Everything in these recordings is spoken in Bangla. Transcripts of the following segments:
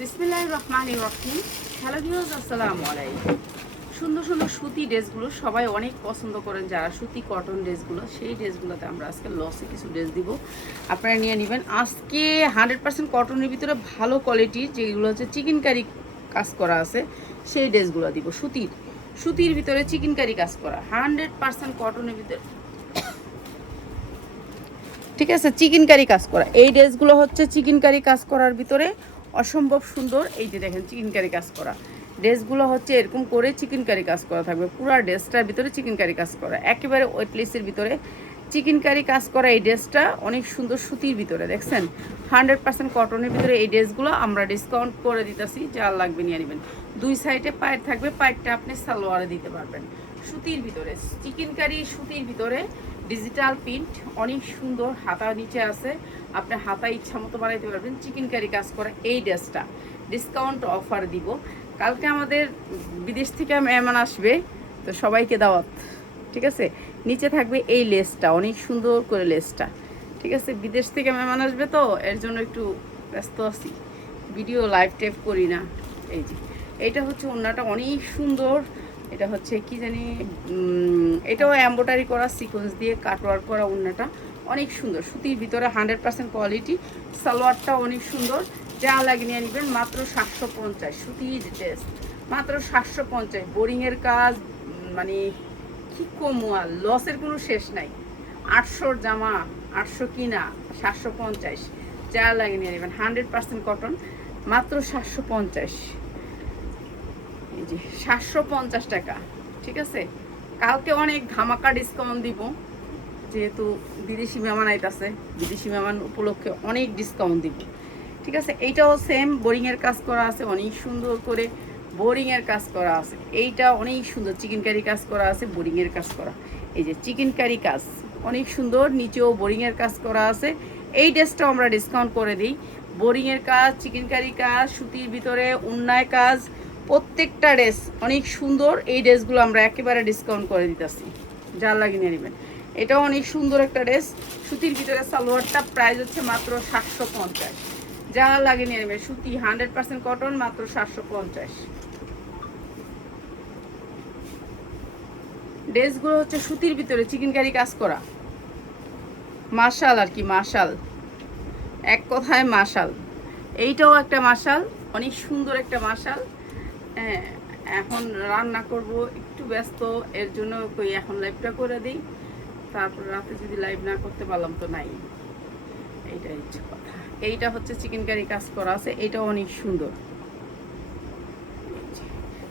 বিসমিল্লাহির রহমানির রহিম। হ্যালো ভিউয়ার্স, আসসালামু আলাইকুম। সুন্দর সুন্দর সুতি ড্রেসগুলো সবাই অনেক পছন্দ করেন, যারা সুতি কটন ড্রেসগুলো, সেই ড্রেসগুলোতে আমরা আজকে লসে কিছু ড্রেস দিব, আপনারা নিয়ে নেবেন। আজকে 100% কটনের ভিতরে ভালো কোয়ালিটির যেগুলো হচ্ছে চিকেন কারি কাজ করা আছে, সেই ড্রেসগুলো দিব। সুতির ভিতরে চিকেন কারি কাজ করা, 100% কটনের ভিতরে, ঠিক আছে, চিকেন কারি কাজ করা। এই ড্রেসগুলো হচ্ছে চিকেন কারি কাজ করার ভিতরে অসম্ভব সুন্দর। এই যে দেখেন চিকেন কারি কাজ করা ড্রেসগুলো হচ্ছে এরকম করে চিকেন কারি কাজ করা থাকবে, পুরো ড্রেসটার ভিতরে চিকেন কারি কাজ করা, একেবারে ওয়েটলেসের ভিতরে চিকেন কারি কাজ করা। এই ড্রেসটা অনেক সুন্দর সুতির ভিতরে, দেখছেন 100% কটনের ভিতরে এই ড্রেসগুলো আমরা ডিসকাউন্ট করে দিতেছি, যা লাগবে নিয়ে নেবেন। দুই সাইডে পায়ের থাকবে, পায়েরটা আপনি সালোয়ারে দিতে পারবেন। সুতির ভিতরে চিকেন কারি, সুতির ভিতরে ডিজিটাল প্রিন্ট, অনেক সুন্দর। হাতা নিচে আছে, আপনি হাতা ইচ্ছা মতো বানাইতে পারবেন। চিকেন কারি কাজ করা এই ড্রেসটা ডিসকাউন্ট অফার দিব। কালকে আমাদের বিদেশ থেকে মেহমান আসবে, তো সবাইকে দাওয়াত, ঠিক আছে। নিচে থাকবে এই লেসটা, অনেক সুন্দর করে লেসটা, ঠিক আছে। বিদেশ থেকে মেহমান আসবে, তো এর জন্য একটু ব্যস্ত আছি, ভিডিও লাইভ টেপ করি না। এই যে এইটা হচ্ছে ওড়নাটা, অনেক সুন্দর। এটা হচ্ছে কি জানি, এটাও এমব্রয়ডারি করা, সিকোয়েন্স দিয়ে কাটওয়ার্ক করা। ওড়নাটা অনেক সুন্দর, সুতির ভিতরে 100% কোয়ালিটি। সালোয়ারটা অনেক সুন্দর, যা লাগে নিয়ে নেবেন। মাত্র 750 সুতির ড্রেস, মাত্র 750। বোরিংয়ের কাজ, মানে কি কমু আর, লসের কোনো শেষ নাই। 800 জামা, 800 কিনা, 750, যা লাগে নিয়ে নেবেন। 100% কটন, মাত্র 750। এই যে 750 টাকা, ঠিক আছে। কালকে অনেক ধামাকা ডিসকাউন্ট দিব, যেহেতু বিদেশি মেহমান আইতাছে, বিদেশি মেহমান উপলক্ষে অনেক ডিসকাউন্ট দিব, ঠিক আছে। এইটাও সেম বোরিংয়ের কাজ করা আছে, অনেক সুন্দর করে বোরিংয়ের কাজ করা আছে। এইটা অনেক সুন্দর চিকেন কারি কাজ করা আছে, বোরিংয়ের কাজ করা। এই যে চিকেন কারি কাজ অনেক সুন্দর, নিচেও বোরিংয়ের কাজ করা আছে। এই ড্রেসটাও আমরা ডিসকাউন্ট করে দিই। বোরিংয়ের কাজ, চিকেন কারি কাজ, সুতির ভিতরে উন্নায় কাজ, প্রত্যেকটা ড্রেস অনেক সুন্দর। এই ড্রেসগুলো আমরা একেবারে ডিসকাউন্ট করে দিতেছি, যা লাগিয়ে নেবেন। এটাও অনেক সুন্দর একটা ড্রেস, সুতির ভিতরে। সালোয়ারটা প্রাইস হচ্ছে মাত্র 750, যা লাগে নিয়ে নেবে। সুতি 100% কটন, মাত্র 750। ড্রেসগুলো হচ্ছে সুতির ভিতরে চিকেন কারি কাজ করা, মাশাল আর কি, মাশাল, এক কথায় মাশাল। এইটাও একটা মাশাল, অনেক সুন্দর একটা মাশাল। হ্যাঁ, এখন রান্না করব, একটু ব্যস্ত, এর জন্য এখন লাইভটা করে দিই। তারপর রাতে যদি লাইভ না করতে পারলাম তো নাই, এইটাই হচ্ছে কথা। এইটা হচ্ছে চিকেন কারি কাজ করা আছে, এটাও অনেক সুন্দর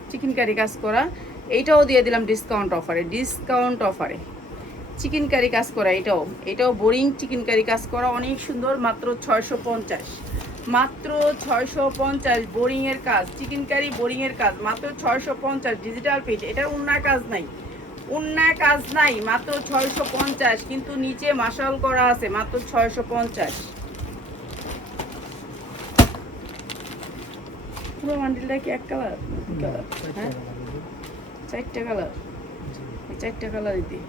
চিকেন কারি কাজ করা। এইটাও দিয়ে দিলাম ডিসকাউন্ট অফারে, ডিসকাউন্ট অফারে চিকেন কারি কাজ করা। এটাও বোরিং চিকেন কারি কাজ করা, অনেক সুন্দর, মাত্র 650, মাত্র 650। বোরিংয়ের কাজ, চিকেন কারি বোরিংয়ের কাজ, মাত্র 650। ডিজিটাল প্রিন্ট, এটার উন্নয় কাজ নাই, উন্নয় কাজ নাই, মাত্র 650। কিন্তু নিচে মাশাল করা আছে, মাত্র 650। পুরো বান্ডিলটা কি এক কালার? হ্যাঁ, 4টা কালার, এই 4টা কালার দিতে।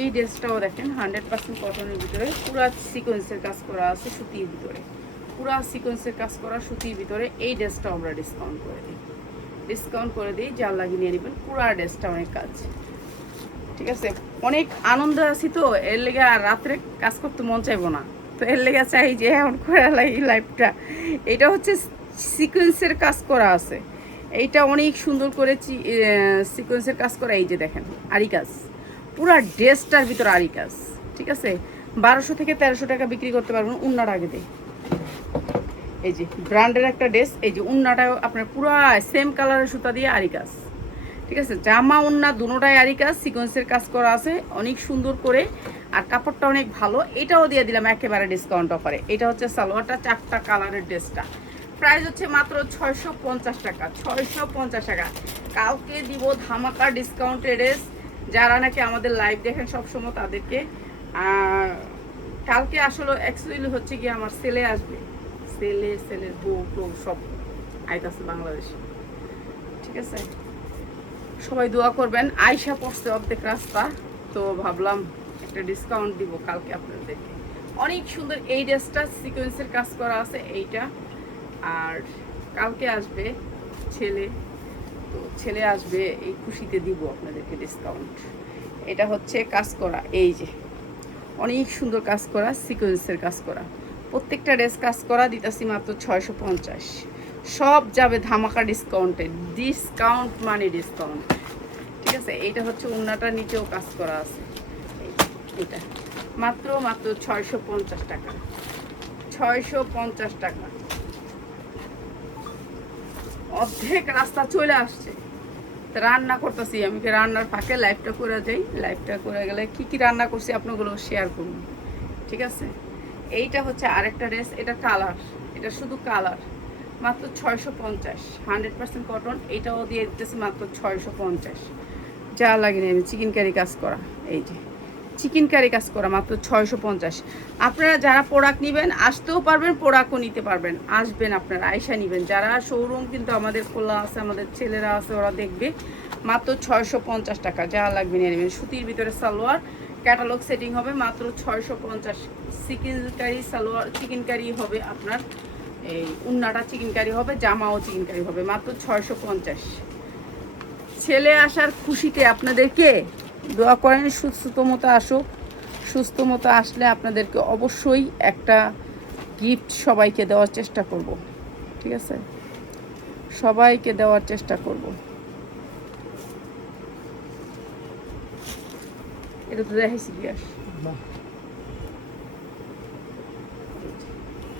এই ড্রেসটাও দেখেন 100% কটনের ভিতরে, পুরা সিকোয়েন্সের কাজ করা আছে সুতির ভিতরে, পুরা সিকোয়েন্সের কাজ করা সুতির ভিতরে। এই ড্রেসটাও আমরা ডিসকাউন্ট করে দিই, যা লাগিয়ে নিয়ে নেবেন। পুরা ড্রেসটা অনেক কাজ, ঠিক আছে। অনেক আনন্দ আছি, তো এর লেগে আর রাত্রে কাজ করতে মন চাইবো না, তো এর লেগে চাই যে এখন করে এই লাইফটা। এটা হচ্ছে সিকোয়েন্সের কাজ করা আছে, এইটা অনেক সুন্দর করে সিকোয়েন্সের কাজ করা। এই যে দেখেন আরি কাজ, পুরা ড্রেসটার ভিতরে আরি কাজ, ঠিক আছে। 1200 থেকে 1300 টাকা বিক্রি করতে পারবেন। উন্নার আগে দেয়, এই যে ব্র্যান্ডের একটা ড্রেস। এই যে উন্নাটাও আপনার পুরা সেম কালারের সুতা দিয়ে আরি কাজ, ঠিক আছে। জামা উন্না দুটোটাই আরি কাজ, সিকোয়েন্সের কাজ করা আছে অনেক সুন্দর করে, আর কাপড়টা অনেক ভালো। এটাও দিয়ে দিলাম একেবারে ডিসকাউন্ট অফারে। এটা হচ্ছে সালোয়ারটা, 4টা কালারের ড্রেসটা প্রাইস হচ্ছে মাত্র 650 টাকা, 650 টাকা। কালকে দিব ধামাকা ডিসকাউন্টের ড্রেস, যারা নাকি আমাদের লাইভ দেখেন সবসময় তাদেরকে। কালকে আসলে অ্যাকচুয়ালি হচ্ছে কি, আমার ছেলে আসবে, ছেলের বউ সব আইতাছে বাংলাদেশে, ঠিক আছে। সবাই দোয়া করবেন। আয়শা পড়ছে অর্ধেক রাস্তা, তো ভাবলাম একটা ডিসকাউন্ট দিব কালকে আপনাদেরকে। অনেক সুন্দর এই ড্রেসটা সিকোয়েন্সের কাজ করা আছে এইটা। আর কালকে আসবে ছেলে, তো ছেলে আসবে, এই খুশিতে দিব আপনাদেরকে ডিসকাউন্ট। এটা হচ্ছে কাজ করা, এই যে অনেক সুন্দর কাজ করা, সিকোয়েন্সের কাজ করা, প্রত্যেকটা ড্রেস কাজ করা দিতেছি মাত্র 650। সব যাবে ধামাকা ডিসকাউন্টে, ডিসকাউন্ট মানে ডিসকাউন্ট, ঠিক আছে। এইটা হচ্ছে ওড়নাটার নিচেও কাজ করা আছে, এটা মাত্র 650 টাকা, 650 টাকা। অর্ধেক রাস্তা চলে আসছে, রান্না করতেছি আমি, রান্নার ফাঁকে লাইভটা করে যাই, লাইভটা করে গেলে কি কি রান্না করছি আপনাগুলো শেয়ার করুন, ঠিক আছে। এইটা হচ্ছে আরেকটা ড্রেস, এটা কালার, এটা শুধু কালার, মাত্র 650, 100% কটন। এটাও দিয়ে দিতেছি মাত্র 650, যা লাগেনি আমি। চিকেন কারি কাজ করা, এই যে চিকেন কারি কাজ করা, মাত্র 650। আপনারা যারা প্রোডাক্ট নেবেন আসতেও পারবেন, প্রোডাক্টও নিতে পারবেন, আসবেন আপনারা আয়সা নেবেন। যারা শোরুম কিন্তু আমাদের খোলা আছে, আমাদের ছেলেরা আছে, ওরা দেখবে। মাত্র 650 টাকা, যা লাগবে নিয়ে নেবেন। সুতির ভিতরে সালোয়ার, ক্যাটালগ সেটিং হবে, মাত্র 650। Chicken curry salwar, chicken curry হবে আপনার, এই উন্নাটা চিকেন কারি হবে, জামাও চিকেন কারি হবে, মাত্র 650। ছেলে আসার খুশিতে আপনাদেরকে দোয়া করেন সুস্থ মতো আসুক। সুস্থ মতো আসলে আপনাদেরকে অবশ্যই একটা গিফট সবাইকে দেওয়ার চেষ্টা করব, ঠিক আছে, সবাইকে দেওয়ার চেষ্টা করব। এটা তো দেখাইছি বিয়াস,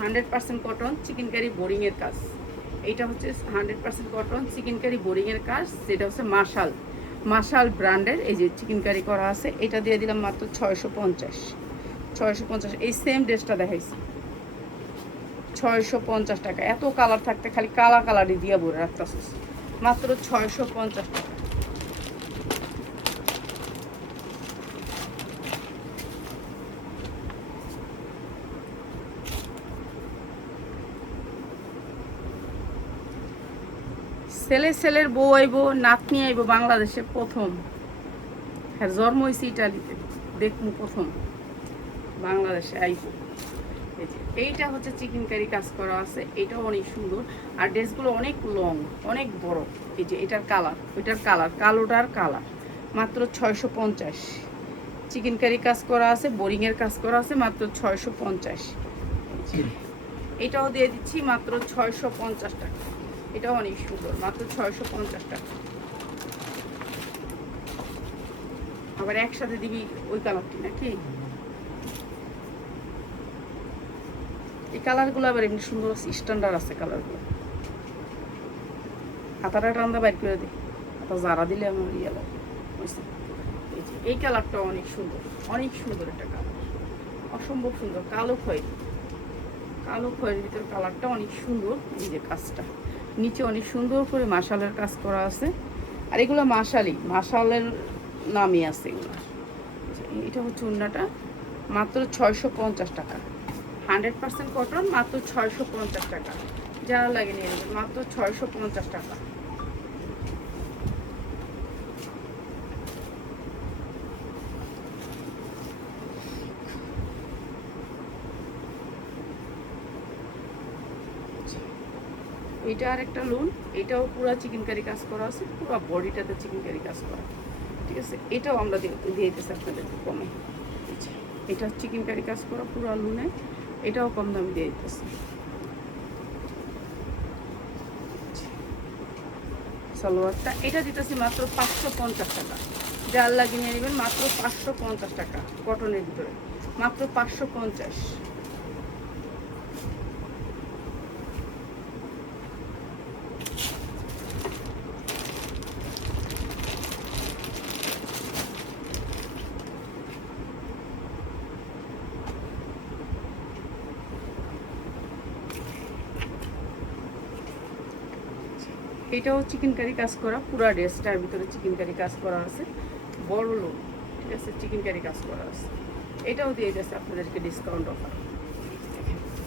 100% কটন চিকেন কারি বোরিংয়ের কাজ। এইটা হচ্ছে 100% কটন চিকেন কারি বোরিংয়ের কাজ, যেটা হচ্ছে মাশাল, মাশাল ব্র্যান্ডের। এই যে চিকেন কারি করা আছে, এটা দিয়ে দিলাম মাত্র 650, 650। এই সেম ড্রেসটা দেখাইছি 650 টাকা। এত কালার থাকতে খালি কালা কালারই দিয়ে বলে রাখতেছে, মাত্র 650 টাকা। ছেলের বউ আইব, নাতনি আইব বাংলাদেশে প্রথম, হ্যাঁ জন্ম হয়েছে ইটালিতে, দেখমু প্রথম বাংলাদেশে আইব। এইটা হচ্ছে চিকেন কারি কাজ করা আছে, এটাও অনেক সুন্দর। আর ড্রেসগুলো অনেক লং, অনেক বড়। এই যে এটার কালার, ওইটার কালার, কালোটার কালার, মাত্র 650। চিকেন কারি কাজ করা আছে, বোরিংয়ের কাজ করা আছে, মাত্র 650। এটাও দিয়ে দিচ্ছি মাত্র 650 টাকা। এটাও অনেক সুন্দর, মাত্র 650 টাকা। আবার একসাথে দিবি ওই কালারটি নাকি? এই কালারগুলো আবার এমনি সুন্দর আছে, স্ট্যান্ডার্ড আছে কালারগুলো। হাতাটা টান্দা বাইর করে দিই, হাতা জারা দিলে আমার ইয়ে লাগে। এই কালারটা অনেক সুন্দর, অনেক সুন্দর একটা কালার, অসম্ভব সুন্দর। কালো খয়েরি, কালো খয়েরির ভিতরে কালারটা অনেক সুন্দর। এই যে কাজটা নিচে অনেক সুন্দর করে মাশালের কাজ করা আছে। আর এগুলো মাশালি, মাশালের নামই আছে এগুলো। এটা হচ্ছে ওড়নাটা, মাত্র 650 টাকা, 100% কটন, মাত্র 650 টাকা। যা লাগে নিয়ে নেবেন, মাত্র 650 টাকা। এইটা আর একটা লুন, এটাও পুরো চিকেন কারি কাজ করা আছে, পুরো বডিটাতে চিকেন কারি কাজ করা, ঠিক আছে। এটাও আমরা দিয়ে দিতেছি আপনাদেরকে কমে। এটা চিকেন কারি কাজ করা পুরো লুনে, এটাও কম দামে দিয়ে দিতেছি। সালোয়ারটা এটা দিতেছি মাত্র 550 টাকা। যার লাগিয়ে নিয়ে নেবেন মাত্র 550 টাকা, কটনের ভিতরে মাত্র 550। এটাও চিকেন কারি কাজ করা, পুরো ড্রেসটার ভিতরে চিকেন কারি কাজ করা আছে, বড় লোক, ঠিক আছে, চিকেন কারি কাজ করা আছে। এটাও দিয়ে যাচ্ছে আপনাদেরকে ডিসকাউন্ট অফার।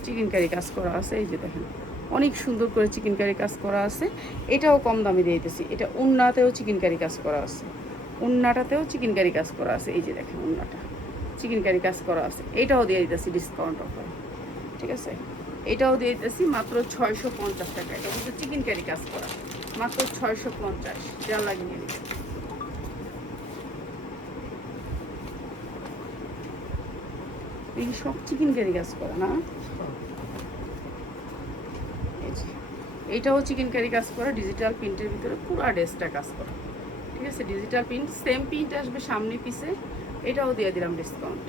চিকেন কারি কাজ করা আছে, এই যে দেখেন অনেক সুন্দর করে চিকেন কারি কাজ করা আছে। এটাও কম দামে দিয়ে দিতেছি। এটা উন্নাতেও চিকেন কারি কাজ করা আছে, উন্নাটাতেও চিকেন কারি কাজ করা আছে। এই যে দেখেন উন্নাটা, চিকেন কারি কাজ করা আছে, এইটাও দিয়ে দিতেছি ডিসকাউন্ট অফার, ঠিক আছে। এটাও দিয়ে দিতেছি মাত্র 650 টাকা। এটা কিন্তু চিকেন কারি কাজ করা, মাত্র 650, যা লাগে নিয়ে নিবে। এই সব চিকেন কারি কাজ করা না, এইটাও চিকেন কারি কাজ করা, ডিজিটাল প্রিন্টের ভিতরে পুরো ড্রেসটা কাজ করা, ঠিক আছে। ডিজিটাল প্রিন্ট, সেম প্রিন্ট আসবে সামনে পিছে। এটাও দিয়ে দিলাম ডিসকাউন্ট,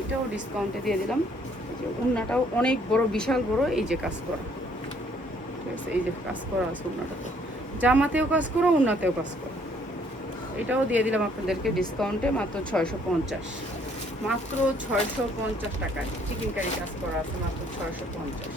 এটাও ডিসকাউন্টে দিয়ে দিলাম। ওড়নাটাও অনেক বড়, বিশাল বড়, এই যে কাজ করা, ঠিক আছে। এই যে কাজ করা আছে ওড়নাটা, জামাতেও কাজ করা, ওড়নাতেও কাজ করা। এটাও দিয়ে দিলাম আপনাদেরকে ডিসকাউন্টে মাত্র 650, মাত্র 650 টাকায় চিকেন কারি কাজ করা আছে, মাত্র 650।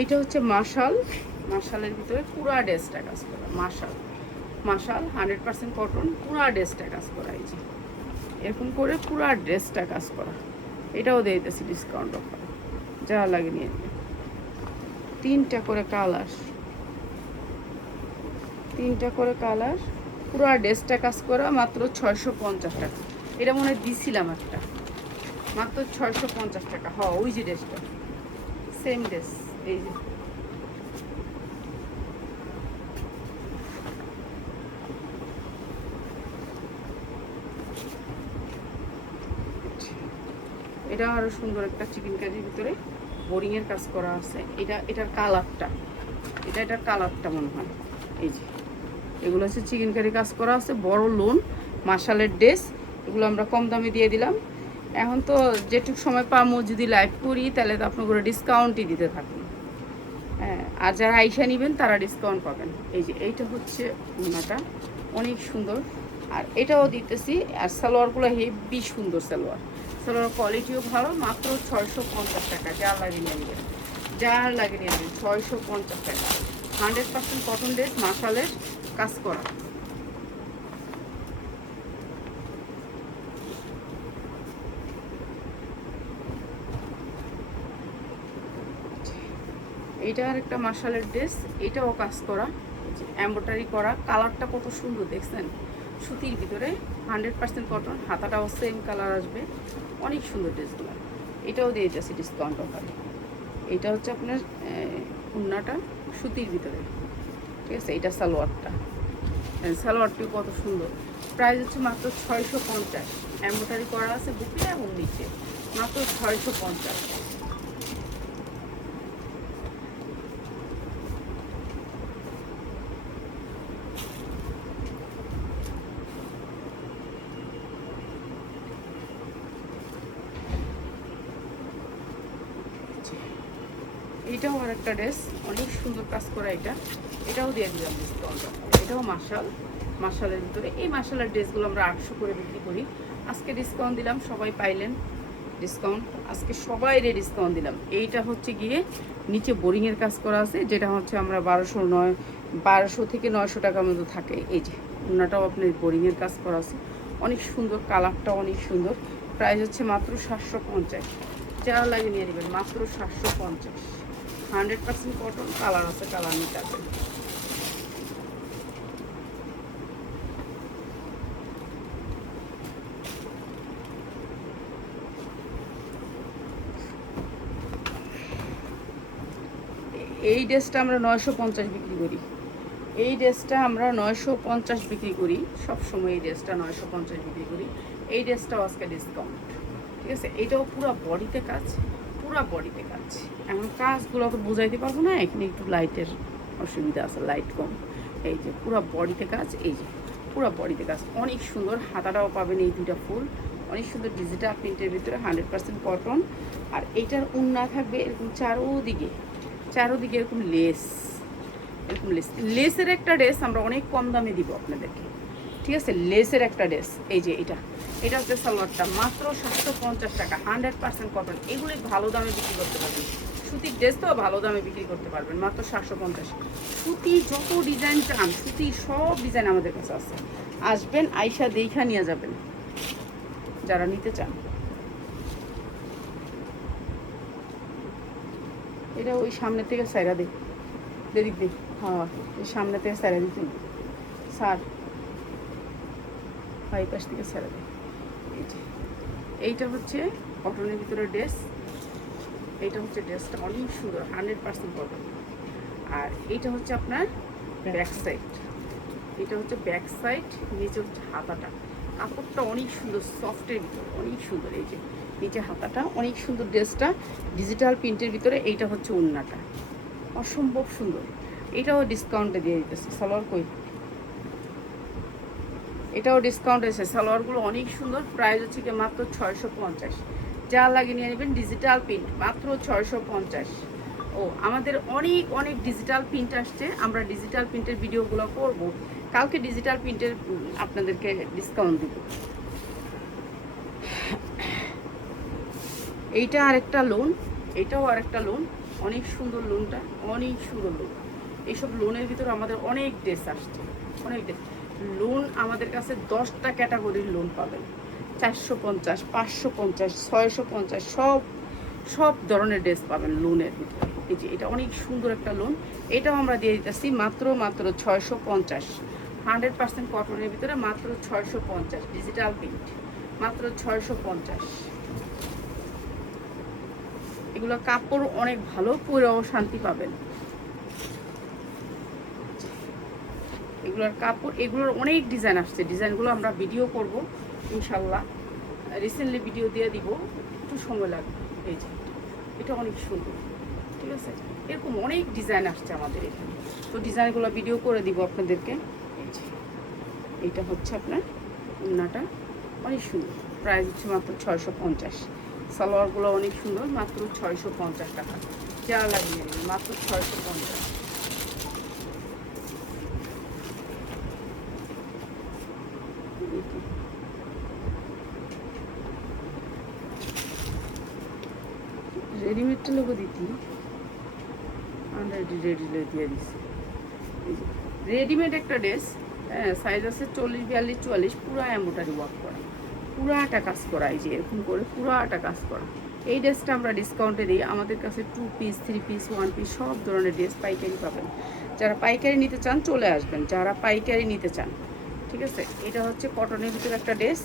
এইটা হচ্ছে মাশাল, মাশালের ভিতরে পুরা ড্রেসটা কাজ করা, মাশাল, মাশাল 100% কটন, পুরা ড্রেসটা কাজ করা। এই যে এরকম করে পুরা ড্রেসটা কাজ করা। এটাও দিয়ে দিতেছি ডিসকাউন্ট অফার, যা লাগে নিয়ে নেবে। 3টা করে কালার, 3টা করে কালার, পুরা ড্রেসটা কাজ করা, মাত্র 650 টাকা। এটা মনে হয় দিছিলাম একটা, মাত্র 650 টাকা। হ্যাঁ, ওই যে ড্রেসটা, সেম ড্রেস। এই যে এটা আরো সুন্দর একটা চিকেন কারির ভিতরে বোরিং এর কাজ করা আছে। এটার কালারটা, এটার কালারটা মনে হয়। এই যে এগুলো হচ্ছে চিকেন কারি কাজ করা আছে, বড় লোন মাশালের ড্রেস। এগুলো আমরা কম দামে দিয়ে দিলাম। এখন তো যেটুক সময় পামো, যদি লাইভ করি তাহলে তো আপনাকে ডিসকাউন্টই দিতে থাকুন। হ্যাঁ, আর যারা আইসা নেবেন তারা ডিসকাউন্ট পাবেন। এই যে এইটা হচ্ছে ওড়নাটা, অনেক সুন্দর। আর এটাও দিতেছি। আর সালোয়ারগুলো হেভি সুন্দর সালোয়ার, সালোয়ার কোয়ালিটিও ভালো, মাত্র 650 টাকা। যা লাগে নিয়ে নেবেন, যা লাগে নিয়ে নেবেন, 650 টাকা। 100% কটন ড্রেস, মাশালের কাজ করা। এইটা আর একটা মাশালের ড্রেস, এটাও কাজ করা, এমব্রয়ডারি করা। কালারটা কত সুন্দর দেখছেন, সুতির ভিতরে 100% কটন, হাতাটাও সেম কালার আসবে, অনেক সুন্দর ড্রেসগুলো। এটাও দিয়ে যাচ্ছে ডিসকাউন্ট অফারে। এটা হচ্ছে আপনার ওড়নাটা সুতির ভিতরে, ঠিক আছে। এটা সালোয়ারটা, সালোয়ারটিও কত সুন্দর। প্রাইস হচ্ছে মাত্র 650, এমব্রয়ডারি করা আছে বুকে এবং নিচে, মাত্র 650। এটাও আর একটা ড্রেস, অনেক সুন্দর কাজ করা। এটাও দিয়ে দিলাম ডিসকাউন্ট। এটাও মাশাল, মাশালের ভিতরে। এই মাশালের ড্রেসগুলো আমরা 800 করে বিক্রি করি, আজকে ডিসকাউন্ট দিলাম, সবাই পাইলেন ডিসকাউন্ট। আজকে সবাই ডিসকাউন্ট দিলাম। এইটা হচ্ছে গিয়ে নিচে বোরিংয়ের কাজ করা আছে, যেটা হচ্ছে আমরা 1200 থেকে 900 টাকার মতো থাকে। এই যে ওড়নাটাও আপনার বোরিংয়ের কাজ করা আছে, অনেক সুন্দর, কালারটাও অনেক সুন্দর। প্রাইস হচ্ছে মাত্র 750, যা লাগে নিয়ে নেবেন, মাত্র 750। 100% কটন, কালার আছে, কালার নিতে পারবেন। এই ড্রেসটা আমরা 950 বিক্রি করি, এই ড্রেসটা আমরা 950 বিক্রি করি সবসময়। এই ড্রেসটা 950 বিক্রি করি। এই ড্রেসটাও আজকে ডিসকাউন্ট, ঠিক আছে। এটাও পুরো বডিতে কাজ, পুরো বডিতে কাজ। এখন কাজগুলো তো বোঝাইতে পারবো না, এখানে একটু লাইটের অসুবিধা আছে, লাইট কম। এই যে পুরো বডিতে কাজ, এই যে পুরো বডিতে কাজ, অনেক সুন্দর। হাতাটাও পাবেন এই দুইটা ফুল, অনেক সুন্দর ডিজিটাল প্রিন্টের ভিতরে, 100% কটন। আর এইটার ওড়না থাকবে এরকম চারোদিকে, চারোদিকে এরকম লেস, এরকম লেসের একটা ড্রেস আমরা অনেক কম দামে দিব আপনাদেরকে, ঠিক আছে। লেসের একটা ড্রেস, এই যে এটা হচ্ছে সালোয়ারটা, মাত্র 750 টাকা, 100% কটন। এগুলি ভালো দামে বিক্রি করতে পারবেন, সুতির ড্রেস তো ভালো দামে বিক্রি করতে পারবেন, মাত্র 750। সুতি যত ডিজাইন চান, সুতি সব ডিজাইন আমাদের কাছে আছে। আসবেন, আইসা দেখা নিয়ে যাবেন যারা নিতে চান। এটা ওই সামনে থেকে সাইরা দে, দেদিক দে, হ্যাঁ ওই সামনে থেকে সাইরা দিতে স্যার, হয় পাশ থেকে সাইরা দে। এইটা হচ্ছে কটনের ভিতরে ড্রেস। এইটা হচ্ছে ড্রেসটা অনেক সুন্দর, 100% কটন। আর এইটা হচ্ছে আপনার ব্যাক সাইড, এটা হচ্ছে ব্যাক সাইড, নিচে হচ্ছে হাতাটা। কাপড়টা অনেক সুন্দর, সফটের ভিতরে অনেক সুন্দর। এই যে নিচে হাতাটা অনেক সুন্দর, ড্রেসটা ডিজিটাল প্রিন্টের ভিতরে। এইটা হচ্ছে ওড়নাটা, অসম্ভব সুন্দর। এটাও ডিসকাউন্টে দিয়ে দিতেছে। সালোয়ার কই, এটাও ডিসকাউন্ট এসে। সালোয়ারগুলো অনেক সুন্দর। প্রাইস হচ্ছে কি মাত্র 650। যা লাগে নিয়ে নেবেন। ডিজিটাল প্রিন্ট মাত্র 650। ও আমাদের অনেক অনেক ডিজিটাল প্রিন্ট আসছে, আমরা ডিজিটাল প্রিন্টের ভিডিওগুলো করব। কালকে ডিজিটাল প্রিন্টের আপনাদেরকে ডিসকাউন্ট দিব। এইটা আরেকটা লোন, এটাও আরেকটা লোন, অনেক সুন্দর লোনটা, অনেক সুন্দর লোন। এইসব লোনের ভিতরে আমাদের অনেক ড্রেস আসছে, অনেক ড্রেস। লোন আমাদের কাছে 10টা ক্যাটাগরির লোন পাবেন। 450, 550, 650, সব ধরনের ড্রেস পাবেন লোনের ভিতরে। এই যে এটা অনেক সুন্দর একটা লোন, এটাও আমরা দিয়ে দিতেছি মাত্র 650। 100% কটনের ভিতরে মাত্র 650। ডিজিটাল প্রিন্ট মাত্র 650। এগুলো কাপড় অনেক ভালো, পরেও শান্তি পাবেন। এগুলোর কাপড়, এগুলোর অনেক ডিজাইন আসছে। ডিজাইনগুলো আমরা ভিডিও করব ইনশাল্লাহ, রিসেন্টলি ভিডিও দিয়ে দিব, একটু সময় লাগবে। এই যে এটা অনেক সুন্দর, ঠিক আছে। এরকম অনেক ডিজাইন আসছে আমাদের এখানে, তো ডিজাইনগুলো ভিডিও করে দিব আপনাদেরকে। এই যে এইটা হচ্ছে আপনার ওড়নাটা, অনেক সুন্দর। প্রাইস হচ্ছে মাত্র 650। সালোয়ারগুলো অনেক সুন্দর, মাত্র 650 টাকা। যা লাগিয়ে নেবেন মাত্র 650। রেডিমেডটা লোক দিতি, আমরা রেডি দিয়ে দিচ্ছি। রেডিমেড একটা ড্রেস, হ্যাঁ, সাইজ আছে 40, 42, 44, পুরো এমব্রয়ডারি ওয়ার্ক করা, পুরাটা কাজ করা। এই যে এরকম করে পুরাটা কাজ করা। এই ড্রেসটা আমরা ডিসকাউন্টে দিই। আমাদের কাছে 2 পিস, 3 পিস, 1 পিস সব ধরনের ড্রেস পাইকারি পাবেন। যারা পাইকারি নিতে চান চলে আসবেন, যারা পাইকারি নিতে চান, ঠিক আছে। এটা হচ্ছে কটনের ভিতরে একটা ড্রেস,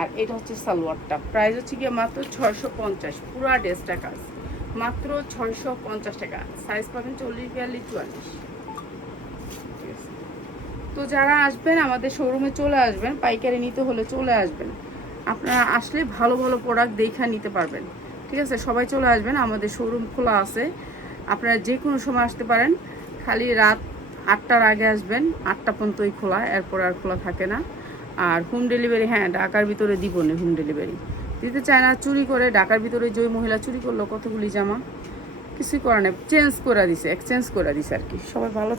আর এটা হচ্ছে সালোয়ারটা। প্রাইস হচ্ছে গিয়ে মাত্র 650। পুরা ড্রেসটা কাজ মাত্র 650 টাকা। সাইজ পাবেন 40, 42, 44। ঠিক আছে, তো যারা আসবেন আমাদের শোরুমে চলে আসবেন, পাইকারি নিতে হলে চলে আসবেন। আপনারা আসলে ভালো ভালো প্রোডাক্ট দেখে নিতে পারবেন, ঠিক আছে। সবাই চলে আসবেন, আমাদের শোরুম খোলা আছে, আপনারা যে কোনো সময় আসতে পারেন। খালি রাত 8টার আগে আসবেন, 8টা পর্যন্তই খোলা, এরপর আর খোলা থাকে না। আর হোম ডেলিভারি, হ্যাঁ, ঢাকার ভিতরে দিব না, হোম ডেলিভারি দিতে চায় না। চুরি করে ঢাকার ভিতরে যে মহিলা চুরি করলো কতগুলি জামা, কিছুই করে না, চেঞ্জ করে দিছে, এক্সচেঞ্জ করে দিছে আর কি। সবাই ভালো